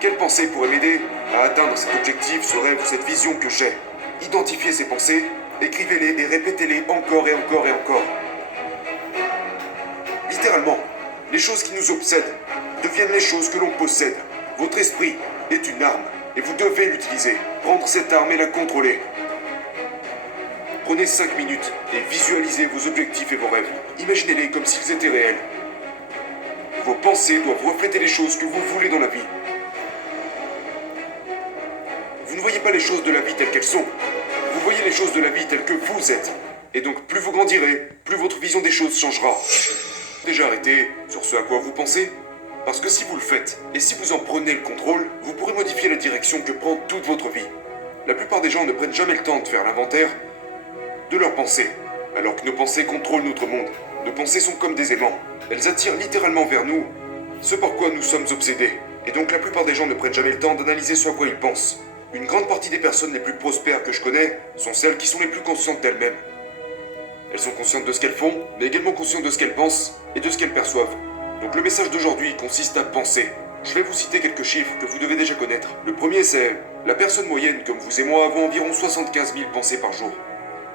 Quelle pensée pourrait m'aider à atteindre cet objectif, ce rêve ou cette vision que j'ai? Identifiez ces pensées, écrivez-les et répétez-les encore et encore et encore. Littéralement, les choses qui nous obsèdent deviennent les choses que l'on possède. Votre esprit est une arme et vous devez l'utiliser. Prendre cette arme et la contrôler. Prenez 5 minutes et visualisez vos objectifs et vos rêves. Imaginez-les comme s'ils étaient réels. Vos pensées doivent refléter les choses que vous voulez dans la vie. Vous ne voyez pas les choses de la vie telles qu'elles sont. Vous voyez les choses de la vie telles que vous êtes. Et donc plus vous grandirez, plus votre vision des choses changera. Déjà arrêtez sur ce à quoi vous pensez. Parce que si vous le faites, et si vous en prenez le contrôle, vous pourrez modifier la direction que prend toute votre vie. La plupart des gens ne prennent jamais le temps de faire l'inventaire de leurs pensées, alors que nos pensées contrôlent notre monde. Nos pensées sont comme des aimants. Elles attirent littéralement vers nous ce par quoi nous sommes obsédés. Et donc la plupart des gens ne prennent jamais le temps d'analyser ce à quoi ils pensent. Une grande partie des personnes les plus prospères que je connais sont celles qui sont les plus conscientes d'elles-mêmes. Elles sont conscientes de ce qu'elles font, mais également conscientes de ce qu'elles pensent et de ce qu'elles perçoivent. Donc le message d'aujourd'hui consiste à penser. Je vais vous citer quelques chiffres que vous devez déjà connaître. Le premier c'est, la personne moyenne comme vous et moi avons environ 75 000 pensées par jour,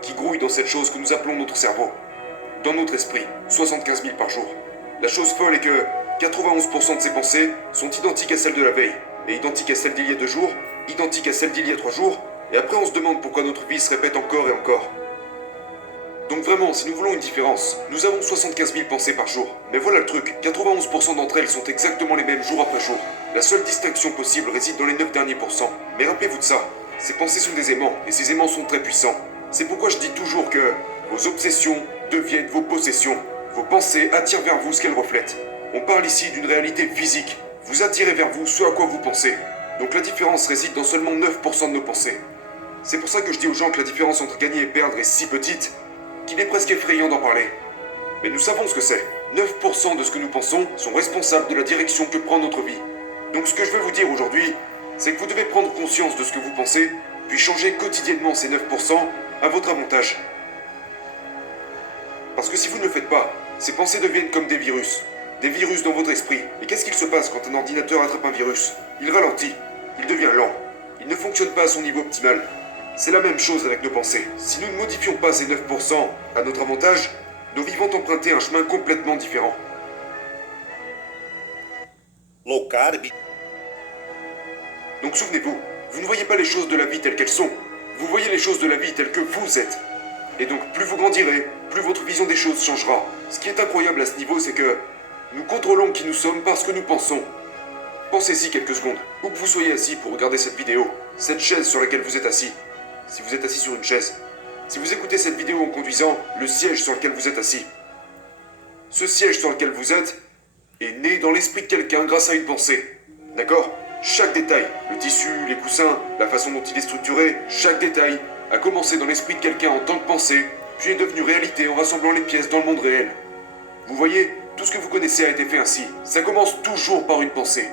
qui grouillent dans cette chose que nous appelons notre cerveau. Dans notre esprit, 75 000 par jour. La chose folle est que 91% de ces pensées sont identiques à celles de la veille, et identiques à celles d'il y a 2 jours, identiques à celles d'il y a 3 jours, et après on se demande pourquoi notre vie se répète encore et encore. Donc vraiment, si nous voulons une différence, nous avons 75 000 pensées par jour. Mais voilà le truc, 91% d'entre elles sont exactement les mêmes jour après jour. La seule distinction possible réside dans les 9 derniers pourcents. Mais rappelez-vous de ça, ces pensées sont des aimants, et ces aimants sont très puissants. C'est pourquoi je dis toujours que vos obsessions deviennent vos possessions. Vos pensées attirent vers vous ce qu'elles reflètent. On parle ici d'une réalité physique. Vous attirez vers vous ce à quoi vous pensez. Donc la différence réside dans seulement 9% de nos pensées. C'est pour ça que je dis aux gens que la différence entre gagner et perdre est si petite qu'il est presque effrayant d'en parler. Mais nous savons ce que c'est. 9% de ce que nous pensons sont responsables de la direction que prend notre vie. Donc ce que je veux vous dire aujourd'hui, c'est que vous devez prendre conscience de ce que vous pensez, puis changer quotidiennement ces 9% à votre avantage. Parce que si vous ne le faites pas, ces pensées deviennent comme des virus. Des virus dans votre esprit. Et qu'est-ce qu'il se passe quand un ordinateur attrape un virus? Il ralentit, il devient lent, il ne fonctionne pas à son niveau optimal. C'est la même chose avec nos pensées. Si nous ne modifions pas ces 9% à notre avantage, nos vies vont emprunter un chemin complètement différent. Low carb. Donc souvenez-vous, vous ne voyez pas les choses de la vie telles qu'elles sont. Vous voyez les choses de la vie telles que vous êtes. Et donc plus vous grandirez, plus votre vision des choses changera. Ce qui est incroyable à ce niveau, c'est que nous contrôlons qui nous sommes parce que nous pensons. Pensez-y quelques secondes, où que vous soyez assis pour regarder cette vidéo, cette chaise sur laquelle vous êtes assis. Si vous êtes assis sur une chaise. Si vous écoutez cette vidéo en conduisant, le siège sur lequel vous êtes assis. Ce siège sur lequel vous êtes est né dans l'esprit de quelqu'un grâce à une pensée. D'accord? Chaque détail, le tissu, les coussins, la façon dont il est structuré, chaque détail a commencé dans l'esprit de quelqu'un en tant que pensée, puis est devenu réalité en rassemblant les pièces dans le monde réel. Vous voyez, tout ce que vous connaissez a été fait ainsi. Ça commence toujours par une pensée.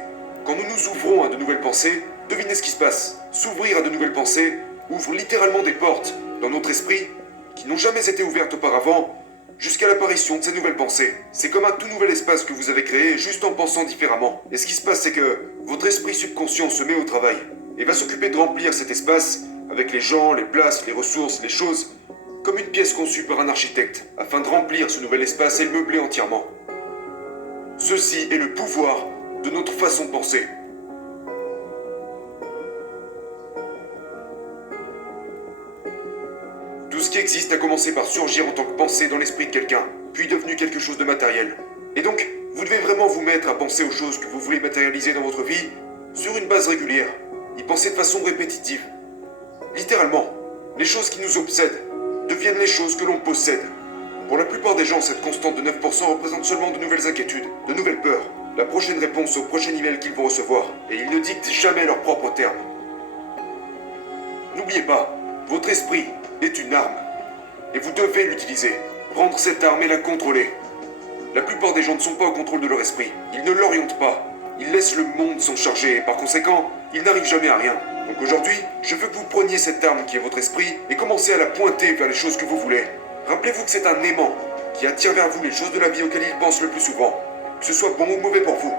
Quand nous nous ouvrons à de nouvelles pensées, devinez ce qui se passe. S'ouvrir à de nouvelles pensées ouvre littéralement des portes dans notre esprit qui n'ont jamais été ouvertes auparavant jusqu'à l'apparition de ces nouvelles pensées. C'est comme un tout nouvel espace que vous avez créé juste en pensant différemment. Et ce qui se passe, c'est que votre esprit subconscient se met au travail et va s'occuper de remplir cet espace avec les gens, les places, les ressources, les choses, comme une pièce conçue par un architecte, afin de remplir ce nouvel espace et le meubler entièrement. Ceci est le pouvoir de notre façon de penser. Tout ce qui existe a commencé par surgir en tant que pensée dans l'esprit de quelqu'un, puis devenu quelque chose de matériel. Et donc, vous devez vraiment vous mettre à penser aux choses que vous voulez matérialiser dans votre vie sur une base régulière, y penser de façon répétitive. Littéralement, les choses qui nous obsèdent deviennent les choses que l'on possède. Pour la plupart des gens, cette constante de 9% représente seulement de nouvelles inquiétudes, de nouvelles peurs, la prochaine réponse au prochain email qu'ils vont recevoir, et ils ne dictent jamais leurs propres termes. N'oubliez pas, votre esprit est une arme, et vous devez l'utiliser. Prendre cette arme et la contrôler. La plupart des gens ne sont pas au contrôle de leur esprit. Ils ne l'orientent pas. Ils laissent le monde s'en charger, et par conséquent, ils n'arrivent jamais à rien. Donc aujourd'hui, je veux que vous preniez cette arme qui est votre esprit et commencez à la pointer vers les choses que vous voulez. Rappelez-vous que c'est un aimant qui attire vers vous les choses de la vie auxquelles il pense le plus souvent, que ce soit bon ou mauvais pour vous.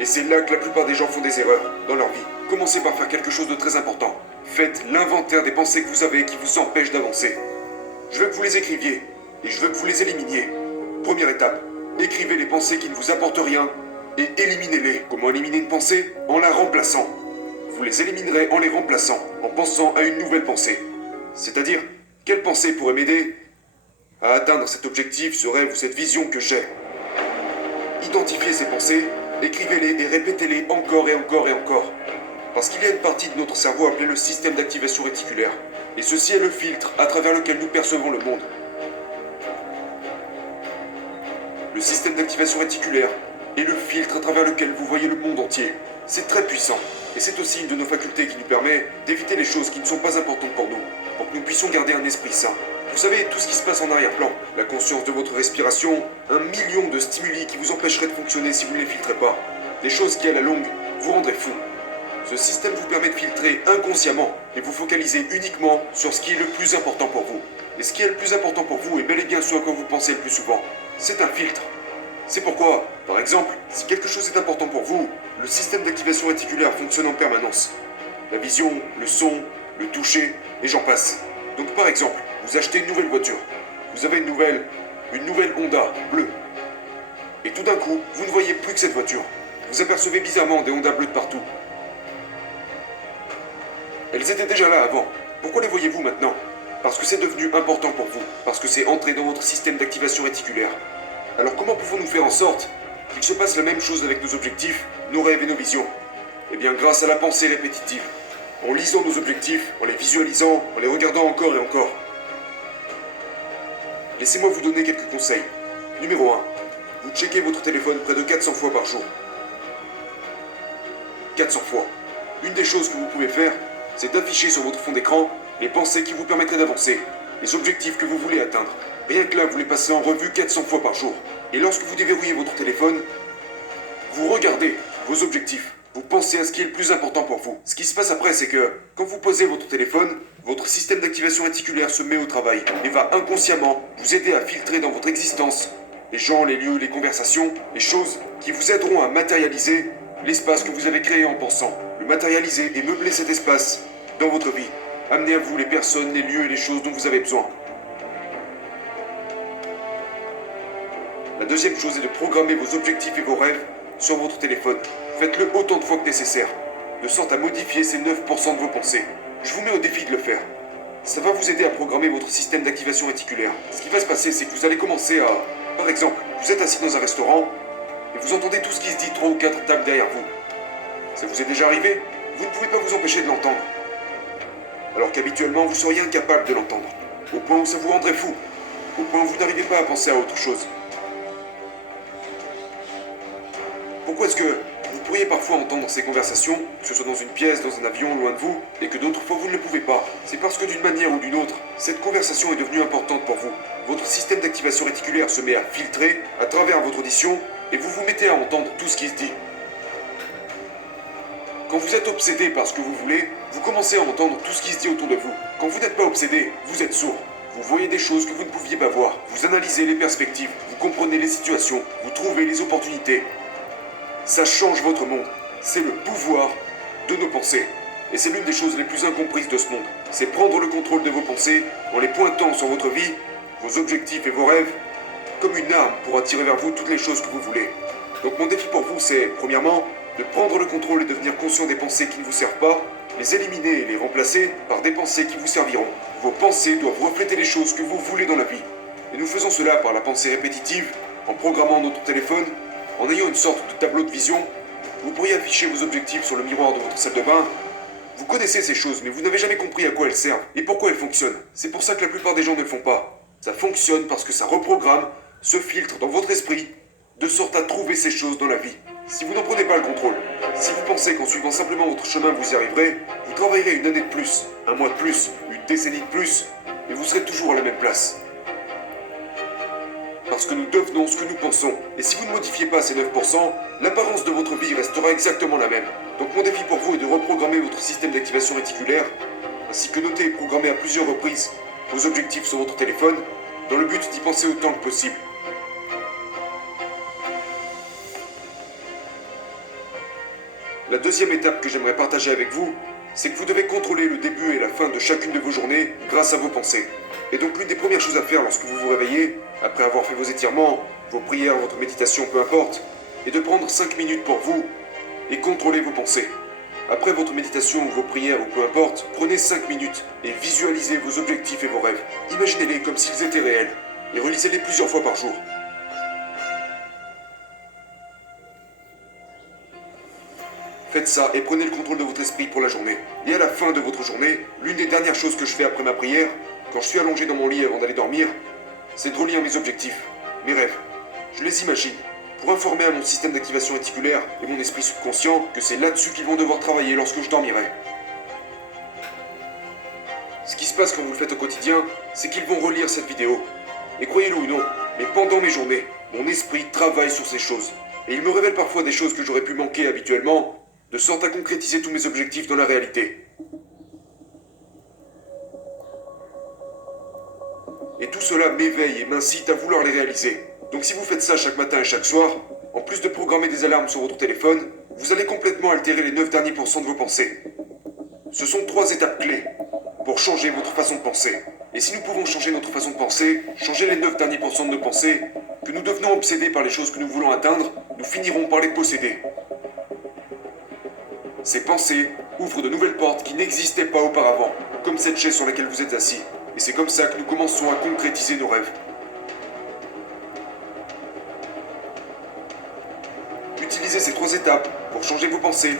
Et c'est là que la plupart des gens font des erreurs dans leur vie. Commencez par faire quelque chose de très important. Faites l'inventaire des pensées que vous avez qui vous empêchent d'avancer. Je veux que vous les écriviez et je veux que vous les éliminiez. Première étape, écrivez les pensées qui ne vous apportent rien et éliminez-les. Comment éliminer une pensée? En la remplaçant. Vous les éliminerez en les remplaçant, en pensant à une nouvelle pensée. C'est-à-dire, quelle pensée pourrait m'aider à atteindre cet objectif, ce rêve ou cette vision que j'ai? Identifiez ces pensées, écrivez-les et répétez-les encore et encore et encore. Parce qu'il y a une partie de notre cerveau appelée le système d'activation réticulaire. Et ceci est le filtre à travers lequel nous percevons le monde. Le système d'activation réticulaire est le filtre à travers lequel vous voyez le monde entier. C'est très puissant. Et c'est aussi une de nos facultés qui nous permet d'éviter les choses qui ne sont pas importantes pour nous, pour que nous puissions garder un esprit sain. Vous savez, tout ce qui se passe en arrière-plan, la conscience de votre respiration, 1 million de stimuli qui vous empêcheraient de fonctionner si vous ne les filtrez pas. Des choses qui, à la longue, vous rendraient fou. Ce système vous permet de filtrer inconsciemment et vous focaliser uniquement sur ce qui est le plus important pour vous. Et ce qui est le plus important pour vous est bel et bien ce à quoi vous pensez le plus souvent. C'est un filtre. C'est pourquoi, par exemple, si quelque chose est important pour vous, le système d'activation réticulaire fonctionne en permanence. La vision, le son, le toucher, et j'en passe. Donc par exemple, vous achetez une nouvelle voiture. Vous avez une nouvelle Honda bleue. Et tout d'un coup, vous ne voyez plus que cette voiture. Vous apercevez bizarrement des Honda bleues de partout. Elles étaient déjà là avant. Pourquoi les voyez-vous maintenant? Parce que c'est devenu important pour vous. Parce que c'est entré dans votre système d'activation réticulaire. Alors comment pouvons-nous faire en sorte qu'il se passe la même chose avec nos objectifs, nos rêves et nos visions? Eh bien grâce à la pensée répétitive. En lisant nos objectifs, en les visualisant, en les regardant encore et encore. Laissez-moi vous donner quelques conseils. Numéro 1. Vous checkez votre téléphone près de 400 fois par jour. 400 fois. Une des choses que vous pouvez faire, c'est d'afficher sur votre fond d'écran les pensées qui vous permettraient d'avancer, les objectifs que vous voulez atteindre. Rien que là, vous les passez en revue 400 fois par jour. Et lorsque vous déverrouillez votre téléphone, vous regardez vos objectifs. Vous pensez à ce qui est le plus important pour vous. Ce qui se passe après, c'est que quand vous posez votre téléphone, votre système d'activation réticulaire se met au travail et va inconsciemment vous aider à filtrer dans votre existence les gens, les lieux, les conversations, les choses qui vous aideront à matérialiser l'espace que vous avez créé en pensant. Le matérialiser et meubler cet espace dans votre vie. Amenez à vous les personnes, les lieux et les choses dont vous avez besoin. La deuxième chose est de programmer vos objectifs et vos rêves sur votre téléphone. Faites-le autant de fois que nécessaire, de sorte à modifier ces 9% de vos pensées. Je vous mets au défi de le faire. Ça va vous aider à programmer votre système d'activation réticulaire. Ce qui va se passer, c'est que vous allez commencer à... Par exemple, vous êtes assis dans un restaurant et vous entendez tout ce qui se dit 3 ou 4 tables derrière vous. Ça vous est déjà arrivé? Vous ne pouvez pas vous empêcher de l'entendre. Alors qu'habituellement, vous seriez incapable de l'entendre. Au point où ça vous rendrait fou. Au point où vous n'arrivez pas à penser à autre chose. Pourquoi est-ce que vous pourriez parfois entendre ces conversations, que ce soit dans une pièce, dans un avion, loin de vous, et que d'autres fois vous ne le pouvez pas? C'est parce que d'une manière ou d'une autre, cette conversation est devenue importante pour vous. Votre système d'activation réticulaire se met à filtrer à travers votre audition, et vous vous mettez à entendre tout ce qui se dit. Quand vous êtes obsédé par ce que vous voulez, vous commencez à entendre tout ce qui se dit autour de vous. Quand vous n'êtes pas obsédé, vous êtes sourd. Vous voyez des choses que vous ne pouviez pas voir. Vous analysez les perspectives, vous comprenez les situations, vous trouvez les opportunités. Ça change votre monde. C'est le pouvoir de nos pensées. Et c'est l'une des choses les plus incomprises de ce monde. C'est prendre le contrôle de vos pensées en les pointant sur votre vie, vos objectifs et vos rêves, comme une arme pour attirer vers vous toutes les choses que vous voulez. Donc mon défi pour vous, c'est, premièrement, de prendre le contrôle et devenir conscient des pensées qui ne vous servent pas, les éliminer et les remplacer par des pensées qui vous serviront. Vos pensées doivent refléter les choses que vous voulez dans la vie. Et nous faisons cela par la pensée répétitive, en programmant notre téléphone, en ayant une sorte de tableau de vision. Vous pourriez afficher vos objectifs sur le miroir de votre salle de bain. Vous connaissez ces choses, mais vous n'avez jamais compris à quoi elles servent et pourquoi elles fonctionnent. C'est pour ça que la plupart des gens ne le font pas. Ça fonctionne parce que ça reprogramme, se filtre dans votre esprit, de sorte à trouver ces choses dans la vie. Si vous n'en prenez pas le contrôle, si vous pensez qu'en suivant simplement votre chemin vous y arriverez, vous travaillerez une année de plus, un mois de plus, une décennie de plus, et vous serez toujours à la même place. Parce que nous devenons ce que nous pensons. Et si vous ne modifiez pas ces 9%, l'apparence de votre vie restera exactement la même. Donc mon défi pour vous est de reprogrammer votre système d'activation réticulaire, ainsi que noter et programmer à plusieurs reprises vos objectifs sur votre téléphone, dans le but d'y penser autant que possible. La deuxième étape que j'aimerais partager avec vous, c'est que vous devez contrôler le début et la fin de chacune de vos journées grâce à vos pensées. Et donc l'une des premières choses à faire lorsque vous vous réveillez, après avoir fait vos étirements, vos prières, votre méditation, peu importe, est de prendre 5 minutes pour vous et contrôler vos pensées. Après votre méditation ou vos prières ou peu importe, prenez 5 minutes et visualisez vos objectifs et vos rêves. Imaginez-les comme s'ils étaient réels et relisez-les plusieurs fois par jour. Faites ça et prenez le contrôle de votre esprit pour la journée. Et à la fin de votre journée, l'une des dernières choses que je fais après ma prière, quand je suis allongé dans mon lit avant d'aller dormir, c'est de relire mes objectifs, mes rêves. Je les imagine, pour informer à mon système d'activation réticulaire et mon esprit subconscient que c'est là-dessus qu'ils vont devoir travailler lorsque je dormirai. Ce qui se passe quand vous le faites au quotidien, c'est qu'ils vont relire cette vidéo. Et croyez-le ou non, mais pendant mes journées, mon esprit travaille sur ces choses. Et il me révèle parfois des choses que j'aurais pu manquer habituellement, de sorte à concrétiser tous mes objectifs dans la réalité. Et tout cela m'éveille et m'incite à vouloir les réaliser. Donc si vous faites ça chaque matin et chaque soir, en plus de programmer des alarmes sur votre téléphone, vous allez complètement altérer les 9 derniers pourcents de vos pensées. Ce sont 3 étapes clés pour changer votre façon de penser. Et si nous pouvons changer notre façon de penser, changer les 9 derniers pourcents de nos pensées, que nous devenons obsédés par les choses que nous voulons atteindre, nous finirons par les posséder. Ces pensées ouvrent de nouvelles portes qui n'existaient pas auparavant, comme cette chaise sur laquelle vous êtes assis. Et c'est comme ça que nous commençons à concrétiser nos rêves. Utilisez ces 3 étapes pour changer vos pensées.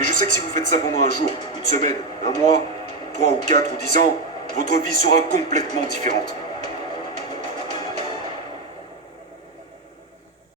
Et je sais que si vous faites ça pendant un jour, une semaine, un mois, 3 ou 4 ou 10 ans, votre vie sera complètement différente.